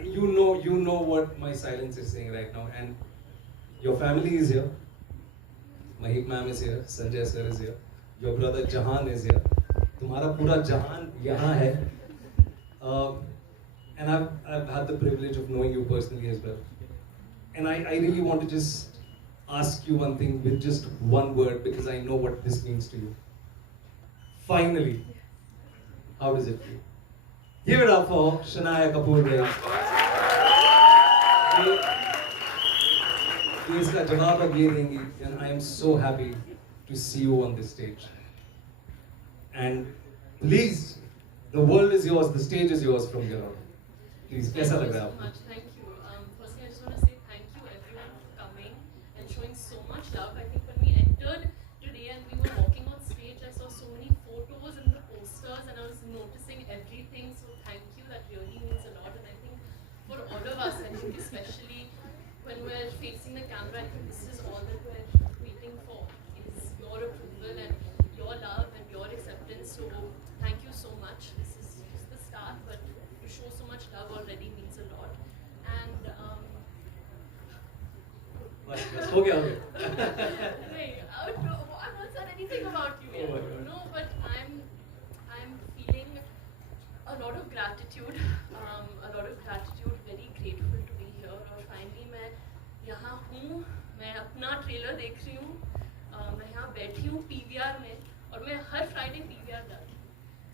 you know what my silence is saying right now, and your family is here. Mahik ma'am is here, Sanjay sir is here, your brother Jahan is here. तुम्हारा पूरा जहान यहाँ है. And I've had the privilege of knowing you personally as well. And I really want to just ask you one thing with just one word, because I know what this means to you. Finally, how does it feel? Give it up for Shania Kapoor, guys. ये इसका जवाब अब ये देंगी, and I am so happy to see you on this stage. And please, the world is yours, the stage is yours from here on. Please, कैसा लग रहा है आपको? Thank you. Firstly, I just want to say thank you everyone for coming and showing so much love. I think when we entered today and we were walking on stage, I saw so many photos and the posters, and I was noticing everything. So thank you. That really means a lot. And I think for all of us, I think especially when we're facing the camera, I think this is all that we're waiting for, is your approval and your love and your acceptance. So thank you so much. This is just the start, but to show so much love already means a lot. And बस हो गया. I've not said anything about you yet. Oh my God. No, but I'm feeling a lot of gratitude. Very grateful to be here. और finally मैं यहाँ हूँ. मैं अपना ट्रेलर देख रही हूँ. मैं यहाँ बैठी हूँ PVR में, और मैं हर Friday PVR जाती हूँ.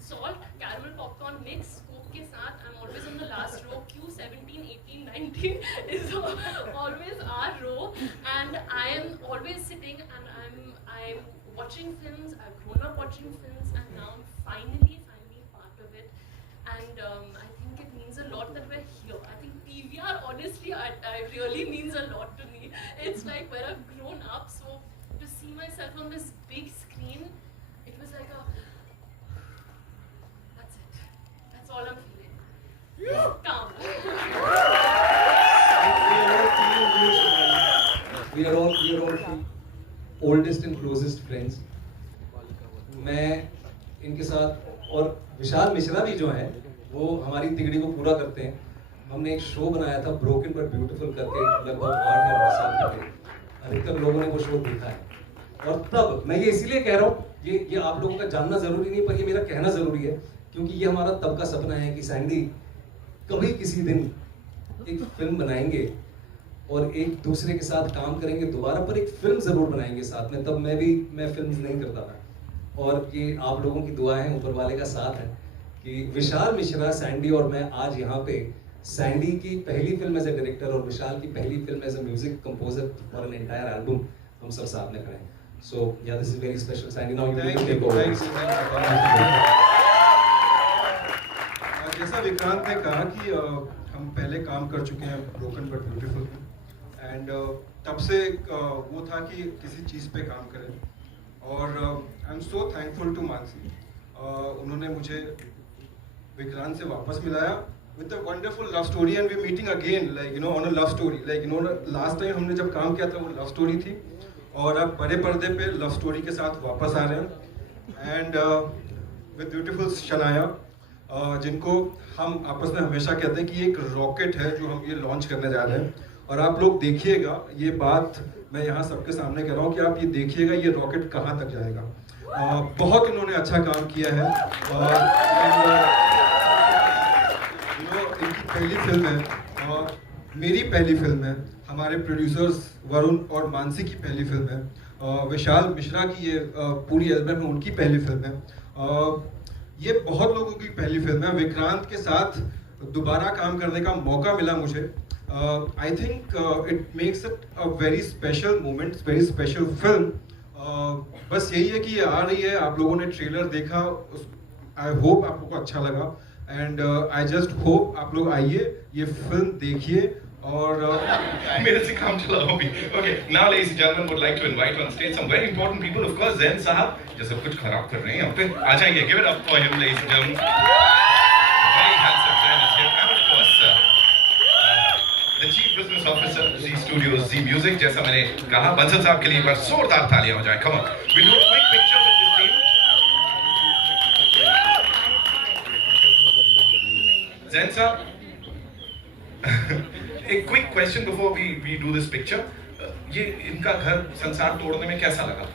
Salt, caramel popcorn mix, Coke के साथ. I'm always on the last row. Q17, 18, 19 is always our row, and I am always sitting and I'm watching films. I've grown up watching films, and now I'm finally part of it. And I think it means a lot that we're here. I think PVR, honestly, I really means a lot to me. It's like where I've grown up. So to see myself on this big screen, it was like a. That's it. That's all I'm feeling. Calm. We are all oldest and closest friends. मैं इनके साथ, और विशाल मिश्रा भी जो हैं, वो हमारी तिगड़ी को पूरा करते हैं. हमने एक शो बनाया था ब्रोकन बट ब्यूटीफुल करके, लगभग 8 या 9 साल पहले. अधिकतर लोगों ने वो शो देखा है. और तब मैं ये इसलिए कह रहा हूँ, ये आप लोगों का जानना जरूरी नहीं, पर ये मेरा कहना जरूरी है, क्योंकि ये हमारा तब का सपना है कि सैंडी कभी किसी दिन एक फिल्म बनाएंगे और एक दूसरे के साथ काम करेंगे दोबारा, पर एक फिल्म जरूर बनाएंगे साथ में. तब मैं फिल्म नहीं करता था, और ये आप लोगों की दुआएं हैं, ऊपर वाले का साथ है कि विशाल मिश्रा, सैंडी और मैं आज यहाँ पे सैंडी की पहली फिल्म एज ए डायरेक्टर और विशाल की पहली film as a music composer for an entire album हम सब साथ में खड़े हैं. So yeah this is very special. Sandy, now you can take over. जैसा विक्रांत ने कहा कि हम पहले काम कर चुके हैं ब्रोकन बट ब्यूटीफुल में, एंड तब से वो था कि किसी चीज़ पे काम करें. और I am so thankful to Mansi. उन्होंने मुझे विक्रांत से वापस मिलाया with a wonderful love story, and we meeting again like you know on a love story. Like you know last time हमने जब काम किया था वो लव स्टोरी थी, और अब बड़े पर्दे पे लव स्टोरी के साथ वापस आ रहे हैं. एंड विद ब्यूटीफुल शनाया, जिनको हम आपस में हमेशा कहते हैं कि एक रॉकेट है जो हम ये लॉन्च करने जा रहे हैं. और आप लोग देखिएगा, ये बात मैं यहाँ सबके सामने कह रहा हूँ कि आप ये देखिएगा ये रॉकेट कहाँ तक जाएगा. बहुत इन्होंने अच्छा काम किया है. इनकी पहली फिल्म है, मेरी पहली फिल्म है, हमारे प्रोड्यूसर्स वरुण और मानसी की पहली फिल्म है, विशाल मिश्रा की ये पूरी एल्बम है उनकी पहली फिल्म है, ये बहुत लोगों की पहली फिल्म है. विक्रांत के साथ दोबारा काम करने का मौका मिला मुझे. I think it makes it a very special moment, very special film. बस यही है कि ये आ रही है, आप लोगों ने ट्रेलर देखा, आई होप आप लोगों को अच्छा लगा, एंड आई जस्ट होप आप लोग आइए, ये फिल्म देखिए. और मेरे से काम चला हो भी. Okay, now ladies and gentlemen, would like to invite on stage some very important people. Of course, Zain साहब जैसे कुछ खराब कर रहे हैं यहाँ पे आ जाएंगे. Give it up for him, ladies and gentlemen. Very handsome Zain is here. And of course, the Chief Business Officer, Z Studios, Z Music. जैसा मैंने कहा, बंसल साहब के लिए एक बार जोरदार तालियां हो जाए. Come on, we'll do a quick picture with this team. Zain sahab, एक quick question before we do this picture, ये इनका घर संसार तोड़ने में कैसा लगा?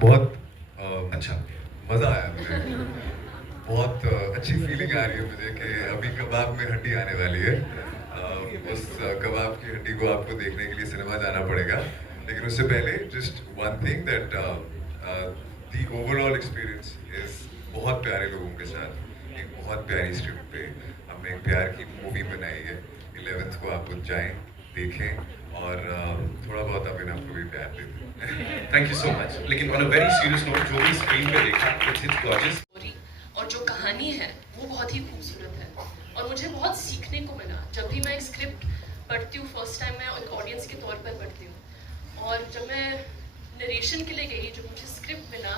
बहुत अच्छा, मज़ा आया मुझे। बहुत अच्छी फीलिंग आ रही है मुझे कि अभी कबाब में हड्डी आने वाली है। उस कबाब की हड्डी को आपको देखने के लिए सिनेमा जाना पड़ेगा, लेकिन उससे पहले just one thing that the overall experience is बहुत प्यारे लोगों के साथ एक बहुत प्यारी स्क्रिप्ट पे हमने एक प्यार की मूवी बनाई है। 11th को आप लोग जाएं, देखें और थोड़ा बहुत अपने आपको भी प्यार दें। Thank you so much. लेकिन on a very serious note, जो भी स्क्रीन पे देखा, इट्स गॉर्जियस। और जो कहानी है वो बहुत ही खूबसूरत है और मुझे बहुत सीखने को मिला। जब भी मैं एक स्क्रिप्ट पढ़ती हूँ, फर्स्ट टाइम मैं एक ऑडियंस के तौर पर पढ़ती हूँ, और जब मैं नरेशन के लिए गई, जब मुझे स्क्रिप्ट मिला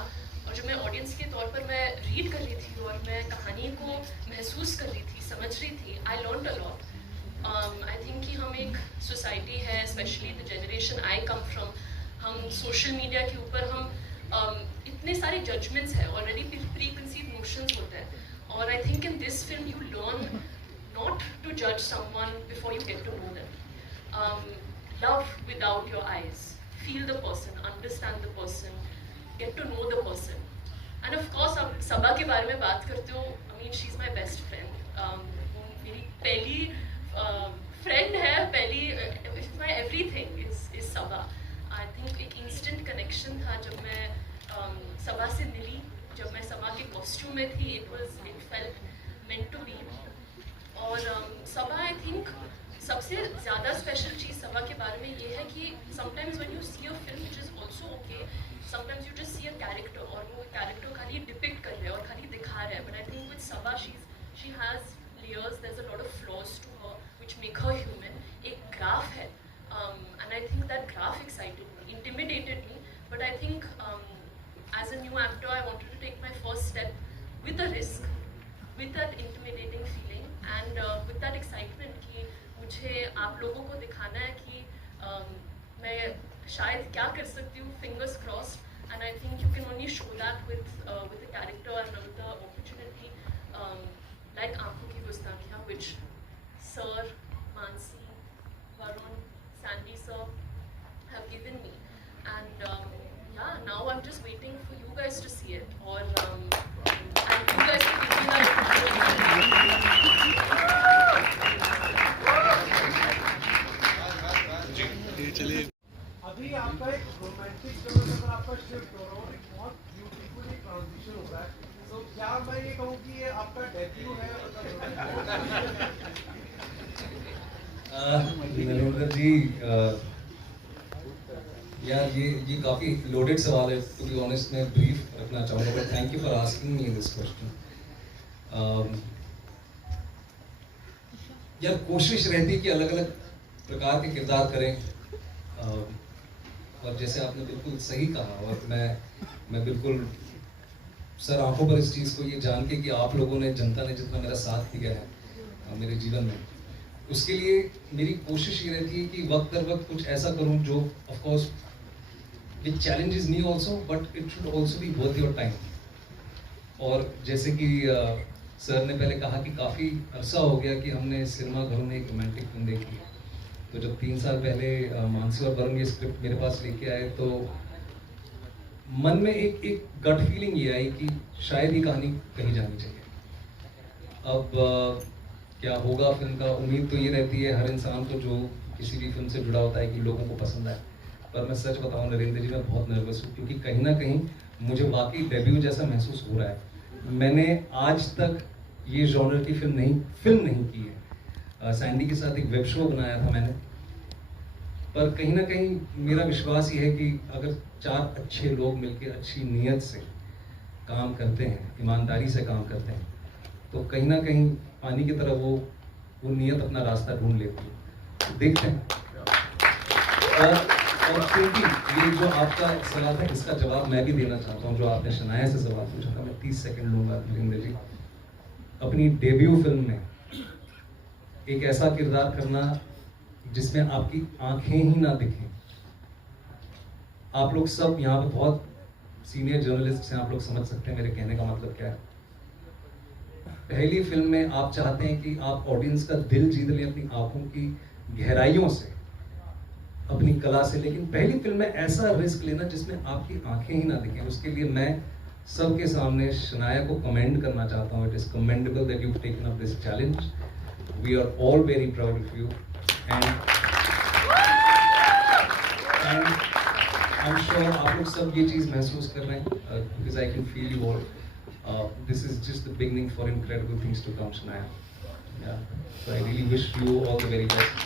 और जब मैं ऑडियंस के तौर पर मैं रीड कर रही थी और मैं कहानी को महसूस कर रही थी, समझ रही थी, I learned a lot. I think कि हम एक सोसाइटी है, specially the generation I come from, हम सोशल मीडिया के ऊपर हम इतने सारे जजमेंट्स हैं, ऑलरेडी प्री कंसीव नोशंस होते हैं, और I think in this film you learn not to जज someone before you get to know them. Love without your eyes, feel the person, understand the person, get to know the person. And of course, अब सबा के बारे में बात करते हो, I mean she's my best friend. वो मेरी पहली friend है, पहली my everything is Saba. I think एक instant connection था जब मैं सबा से मिली, जब मैं सबा के costume में थी, it felt meant to be. और सबा I think सबसे ज़्यादा स्पेशल चीज़ सबा के बारे में ये है कि sometimes when you see a film which is also okay, sometimes you just see a character और वो कैरेक्टर खाली डिपिक्ट कर रहे हैं और खाली दिखा रहे हैं, but I think with Saba she has layers, there is a lot of flaws to her which make her human. एक ग्राफ है and I think that graph excited me, intimidated me, but I think as a new actor I wanted to take my first step with a risk, with that intimidating feeling and with that excitement कि मुझे आप लोगों को दिखाना है कि मैं शायद क्या कर सकती हूँ, fingers crossed, and I think you can only show that with the character and with the opportunity like आंखों की गुस्ताखियाँ which Sir, Mansi, Varun, Sandy sir have given me, and yeah, now I'm just waiting for you guys to see it, or and you guys to give me that. अभी आपका एक romantic colour अगर आपका शिफ्ट हो रहा हो, एक बहुत ब्यूटीफुली ट्रांजिशन हो रहा है, तो क्या मैं ये कहूँ कि ये आपका डेब्यू है? नरेंद्र जी, यार ये काफ़ी लोडेड सवाल है, टू बी ऑनेस्ट मैं ब्रीफ रखना चाहूँगा, but thank you for asking me this question. यार कोशिश रहती है कि अलग अलग प्रकार के किरदार करें, और जैसे आपने बिल्कुल सही कहा, और मैं बिल्कुल सर आंखों पर इस चीज़ को ये जान के कि आप लोगों ने, जनता ने जितना मेरा साथ दिया है मेरे जीवन में, उसके लिए मेरी कोशिश ये रहती है कि वक्त दर वक्त कुछ ऐसा करूं जो of course which challenges me also, but it should also be worth your time. और जैसे कि सर ने पहले कहा कि काफ़ी अरसा हो गया कि हमने सिनेमा घरों में एक रोमांटिक फिल्म देखी, तो जब 3 साल पहले मानसी और वरुण ये स्क्रिप्ट मेरे पास लेके आए, तो मन में एक गट फीलिंग ये आई कि शायद ये कहानी कहीं जानी चाहिए। अब क्या होगा फिल्म का, उम्मीद तो ये रहती है हर इंसान को जो किसी भी फिल्म से जुड़ा होता है कि लोगों को पसंद आए, पर मैं सच बताऊं नरेंद्र जी, मैं बहुत नर्वस हूँ, क्योंकि कहीं ना कहीं मुझे वाकई डेब्यू जैसा महसूस हो रहा है। मैंने आज तक ये जॉनर की फिल्म नहीं की है। सैंडी के साथ एक वेब शो बनाया था मैंने, पर कहीं ना कहीं मेरा विश्वास ये है कि अगर 4 अच्छे लोग मिलकर अच्छी नीयत से काम करते हैं, ईमानदारी से काम करते हैं, तो कहीं ना कहीं पानी की तरह वो नीयत अपना रास्ता ढूंढ लेती है। देखते हैं। और क्योंकि ये जो आपका सवाल है, इसका जवाब मैं भी देना चाहता हूँ, जो आपने शनाया से सवाल पूछा था, मैं 30 सेकंड लूँगा नरेंद्र जी। अपनी डेब्यू फिल्म में एक ऐसा किरदार करना जिसमें आपकी आंखें ही ना दिखें। आप लोग सब यहाँ पर बहुत सीनियर जर्नलिस्ट हैं, आप लोग समझ सकते हैं मेरे कहने का मतलब क्या है। पहली फिल्म में आप चाहते हैं कि आप ऑडियंस का दिल जीत लें अपनी आंखों की गहराइयों से, अपनी कला से, लेकिन पहली फिल्म में ऐसा रिस्क लेना जिसमें आपकी आंखें ही ना दिखें, उसके लिए मैं सबके सामने शनाया को कमेंड करना चाहता हूँ. It is commendable that you taken up this challenge. We are all very proud of you and I am sure आप लोग सब ये चीज़ महसूस कर रहे हैं, because I can feel you all. This is just the beginning for incredible things to come, Shania. Yeah. So I really wish you all the very best.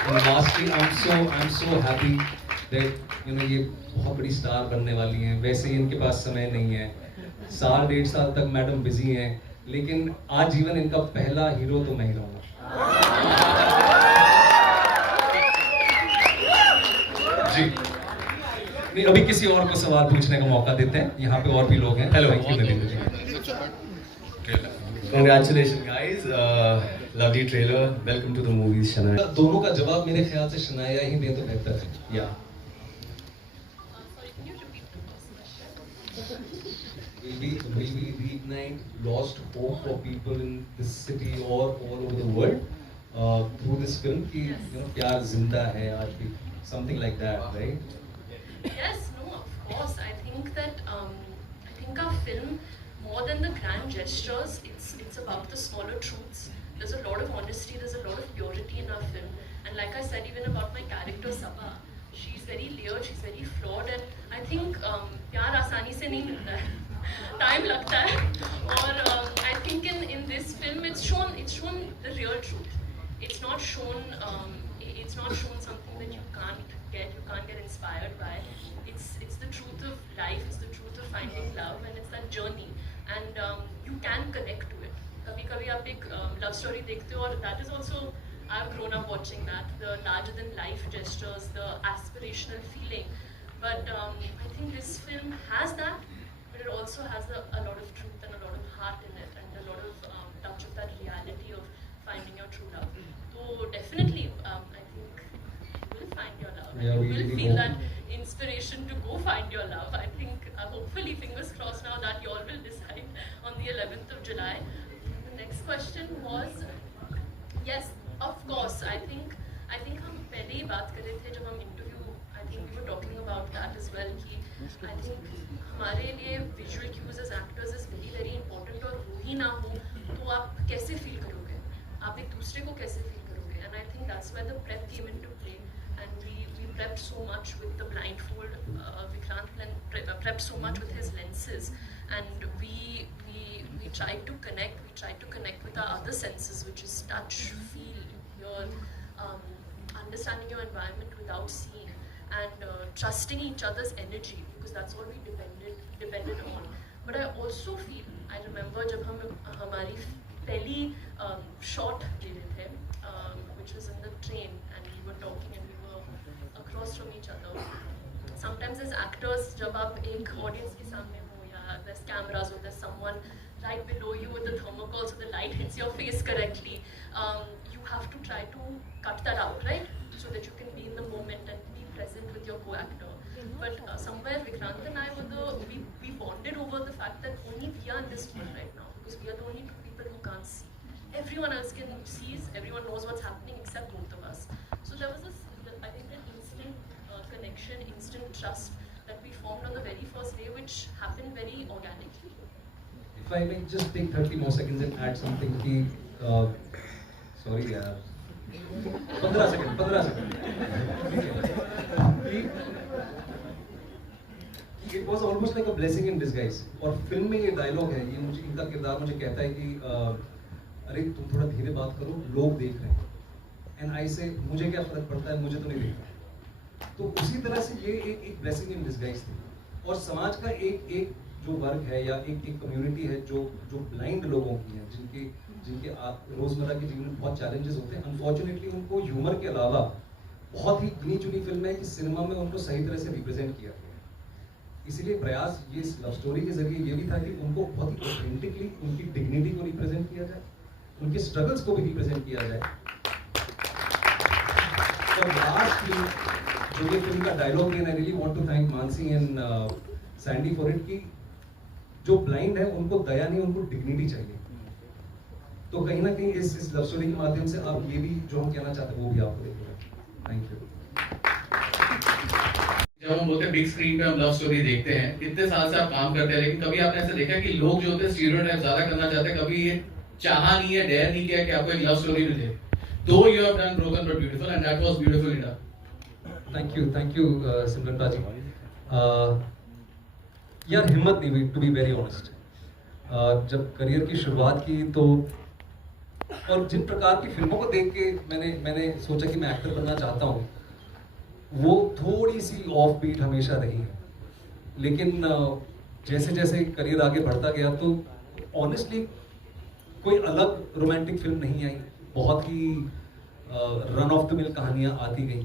And lastly, I'm so happy that ये बहुत बड़ी स्टार बनने वाली हैं. वैसे ही इनके पास समय नहीं है. साल 1.5 साल तक मैडम बिजी हैं, लेकिन आज जीवन इनका पहला हीरो तो मैं ही रहूँगा. जी. नहीं, अभी किसी और को सवाल पूछने का मौका देते हैं. यहाँ पे और भी लोग हैं. Hello, thank you Naveen ji. Congratulations guys, lovely trailer. Welcome to the movies, Shania. दोनों का जवाब मेरे ख्याल से शनाया ही दे तो बेहतर है. या Sorry, can you repeat the first question? will we reignite lost hope for people in this city or all over the world through this film कि प्यार जिंदा है आज भी, something like that, right? Yes, no, of course. I think that I think our film, more than the grand gestures, it's about the smaller truths. There's a lot of honesty, there's a lot of purity in our film. And like I said, even about my character Sabha, she's very layered, she's very flawed, and I think प्यार आसानी से नहीं मिलता है. Time लगता है. और I think in this film it's shown the real truth. It's not shown something that you can't get inspired by. It's the truth of life, it's the truth of finding love, and it's that journey. And you can connect to it. कभी-कभी आप एक love story देखते हो, और that is also, I've grown up watching that, the larger than life gestures, the aspirational feeling. But I think this film has that, but it also has a lot of truth and a lot of heart in it, and a lot of touch of that reality of finding your true love. So definitely, I think you will find your love. Yeah, and we you will really feel hope. that inspiration to go find your love. I think, hopefully, fingers crossed now that you all will decide on the 11th of July. The next question was, yes, of course. I think हम पहले ही बात कर रहे थे जब हम interview. I think we were talking about that as well. कि I think हमारे लिए visual cues as actors is very very important. और वो ही ना हो तो आप कैसे feel करोगे? आप एक दूसरे को कैसे feel करोगे? And I think that's where the prep came into play. And we prepped so much with the blindfold. Vikrant prepped so much with his lenses, and we tried to connect. We tried to connect with our other senses, which is touch, feel, your understanding your environment without seeing, and trusting each other's energy, because that's all we depended on. But I also feel, I remember जब हम हमारी पहली shot ले रहे थे, which was in the train, and we were talking and we were across from each other. Sometimes as actors, जब आप एक audience के सामने हो, या there's cameras or there's someone right below you with the thermocol so the light hits your face correctly, you have to try to cut that out, right? So that you can be in the moment and be present with your co-actor. But somewhere Vikrant and I we bonded over the fact that only we are in this room right now, because we are the only two people who can't see. Everyone else can see, everyone knows what's happening except both of us. So there was this, I think, an instant connection, instant trust that we formed on the very first day, which happened very organically. If I may just take 30 more seconds and add something कि sorry यार 15 second It was almost like a blessing in disguise. और फिल्म में ये डायलॉग है, ये मुझे इनका किरदार मुझे कहता है कि अरे तुम थोड़ा धीरे बात करो, लोग देख रहे हैं. एंड आई से मुझे क्या फर्क पड़ता है, मुझे तो नहीं दिख रहा. तो उसी तरह से ये एक ब्लेसिंग इन डिस्गाइज थी. और समाज का एक जो वर्ग है या एक कम्युनिटी है जो ब्लाइंड लोगों की है, जिनके रोजमर्रा के जीवन में बहुत चैलेंजेस होते हैं. अनफॉर्चुनेटली उनको ह्यूमर के अलावा बहुत ही गिनी चुनी फिल्म है कि सिनेमा में उनको सही तरह से रिप्रेजेंट किया गया. इसीलिए प्रयास ये लव स्टोरी के जरिए ये भी था कि उनको बहुत ही ऑथेंटिकली उनकी डिग्निटी को रिप्रेजेंट किया जाए, उनके स्ट्रगल्स को भी रिप्रेजेंट किया जाए. और लास्टली जो ये फिल्म का डायलॉग है, I really want to thank Mansi and Sandy for it, कि जो ब्लाइंड है उनको दया नहीं, उनको डिग्निटी चाहिए. तो कहीं ना कहीं इस लव स्टोरी के माध्यम से आप ये भी जो हम कहना चाहते हैं वो भी आपको देखेंगे। Thank you. जब हम बोलते हैं बिग स्क्रीन पे हम लव स्टोरी देखते हैं, इतने साल से आप काम करते हैं, लेकिन कभी आपने ऐसे देखा कि लोग जो होते हैं स्टीरियोटाइप ज्यादा करना चाहते हैं, कभी ये चाहा नहीं है, डेयर नहीं किया कि आपको एक लव स्टोरी मिले। Though you have done broken but beautiful and that was beautifully done. Thank you Simran ji. यार हिम्मत नहीं हुई, टू बी वेरी ऑनेस्ट। जब करियर की शुरुआत की तो और जिन प्रकार की फिल्मों को देख के मैंने सोचा कि मैं एक्टर बनना चाहता हूँ, वो थोड़ी सी ऑफ बीट हमेशा रही है। लेकिन जैसे जैसे करियर आगे बढ़ता गया तो ऑनेस्टली कोई अलग रोमांटिक फिल्म नहीं आई, बहुत ही रन ऑफ द मिल कहानियाँ आती गई।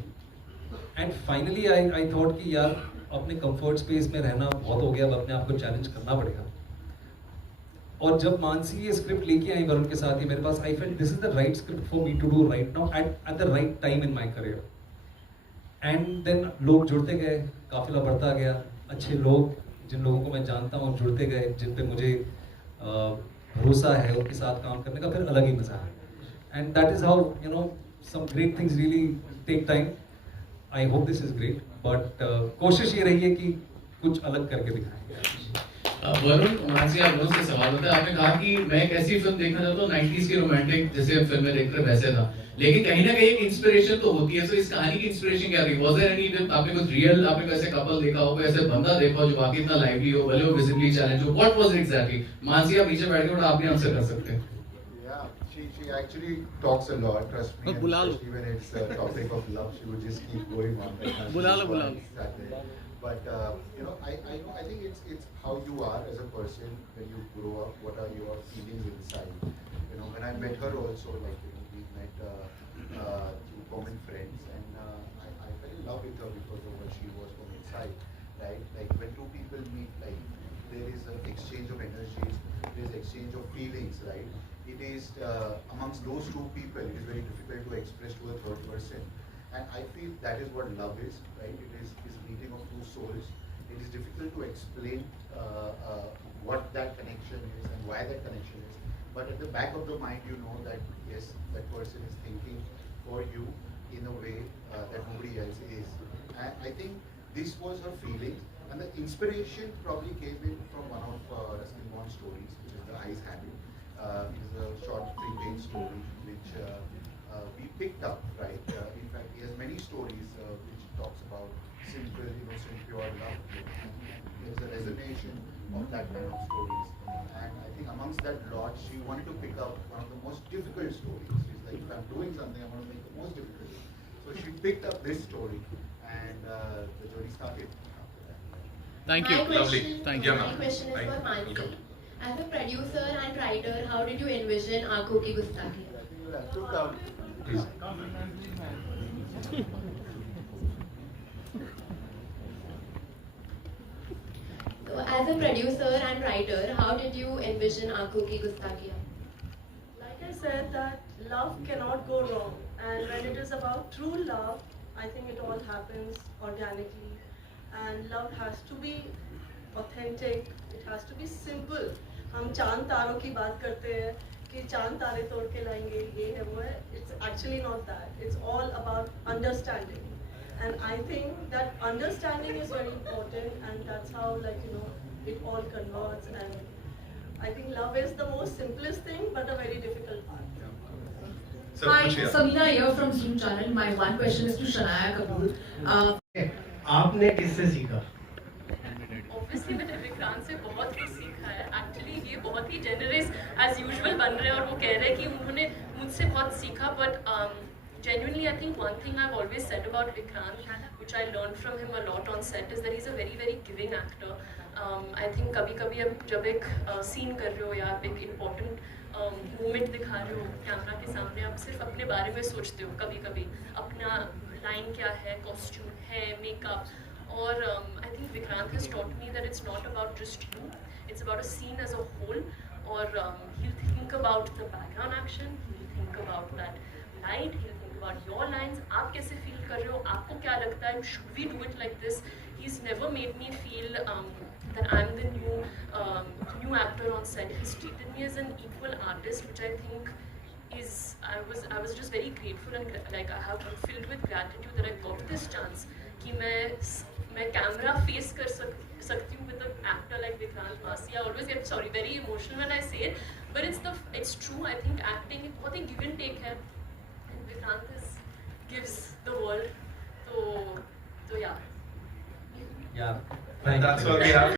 एंड फाइनली आई थॉट कि यार अपने कंफर्ट स्पेस में रहना बहुत हो गया, अब अपने आप को चैलेंज करना पड़ेगा। और जब मानसी ये स्क्रिप्ट लेके आई वरुण के साथ, ये मेरे पास, I felt this is the right script for me to do right now at the right time in my career. And then लोग जुड़ते गए, काफिला बढ़ता गया, अच्छे लोग जिन लोगों को मैं जानता हूँ जुड़ते गए, जिन पे मुझे भरोसा है, उनके साथ काम करने का फिर अलग ही मजा है। And that is how you know some great things really take time. I hope this is great, but कोशिश ये रही है कि कुछ अलग करके दिखाएं। वरुण, मानसी आप वरुण से सवाल होता है, आपने कहा कि मैं एक ऐसी फिल्म देखना चाहता हूँ 90s की रोमांटिक जैसे फिल्में देखते वैसे था, लेकिन कहीं ना कहीं एक इंस्पिरेशन तो होती है। तो इस कहानी की इंस्पिरेशन क्या रही? वाज देयर एनी, आपने कुछ रियल, आपने कोई ऐसे कपल देखा हो, कोई ऐसे बंदा देखा हो जो वाकई इतना लाइवली हो, भले वो विजिबली चैलेंज हो? What was exactly? मानसी आप नीचे बैठ के और आप भी आंसर कर सकते हैं। She actually talks a lot, trust me. And especially when it's a topic of love, she would just keep going on. But you know, I think it's how you are as a person when you grow up. What are your feelings inside? You know, when I met her also, like you know, we met through common friends, and I fell in love with her because of what she was from inside, right? Like when two people meet, like there is an exchange of energies, there is exchange of feelings, right? It is amongst those two people, it is very difficult to express to a third person, and I feel that is what love is, right? It is meeting of two souls. It is difficult to explain what that connection is and why that connection is, but at the back of the mind you know that yes, that person is thinking for you in a way that nobody else is, and I think this was her feelings, and the inspiration probably came in from one of Ruskin Bond's stories, which is The Ice Habit. It is a short 3-page story which we picked up, right? In fact, he has many stories which talks about simple, innocent, pure love. There is a resonation of that kind of stories, and I think amongst that lot, she wanted to pick up one of the most difficult stories. She's like, if I'm doing something, I want to make the most difficult. So she picked up this story, and the journey started after that. Thank you. Lovely. Thank you. My question is for Mansi. As a producer and writer, how did you envision Aankhon Ki Gustakhi? So, as a producer and writer, how did you envision Aankhon Ki Gustakhi? Like I said, that love cannot go wrong, and when it is about true love, I think it all happens organically, and love has to be authentic. It has to be simple. हम चांद तारों की बात करते हैं कि चांद तारे तोड़ के लाएंगे, ये है वो है. It's actually not that. It's all about understanding, and I think that understanding is very important, and that's how, like you know, it all converts. And I think love is the most simplest thing, but a very difficult part. Hi, Sabina here from Zoom channel. My one question is to Shanaya Kapoor. आपने किससे सीखा? Obviously मैंने विक्रांत से बहुत कुछ सीखा है। Actually ये बहुत ही generous as usual बन रहे हैं और वो कह रहे हैं कि उन्होंने मुझसे बहुत सीखा, but genuinely I think one thing I've always said about Vikrant, which I learned from him a lot on set, is that he's a very giving actor. I think कभी-कभी अब जब एक scene कर रहे हो या आप एक important moment दिखा रहे हो कैमरा के सामने, आप सिर्फ अपने बारे में सोचते हो कभी-कभी, अपना line क्या है, costume है, makeup, और I think Vikrant has taught me that it's not about just you, it's about a scene as a whole. और he'll think about the background action, he'll think about that light, he'll think about your lines, आप कैसे feel कर रहे हो, आपको क्या लगता है, should we do it like this? He's never made me feel that I'm the new actor on set. He's treated me as an equal artist, which I think is, I was just very grateful and like I'm filled with gratitude that I got this chance कि मैं camera face कर सकती हूँ with an actor like Vikrant Massey. I always get very emotional when I say it, but it's true. I think acting एक बहुत ही give and take है, and Vikrant gives the world. So yeah. Yeah. And that's what we have.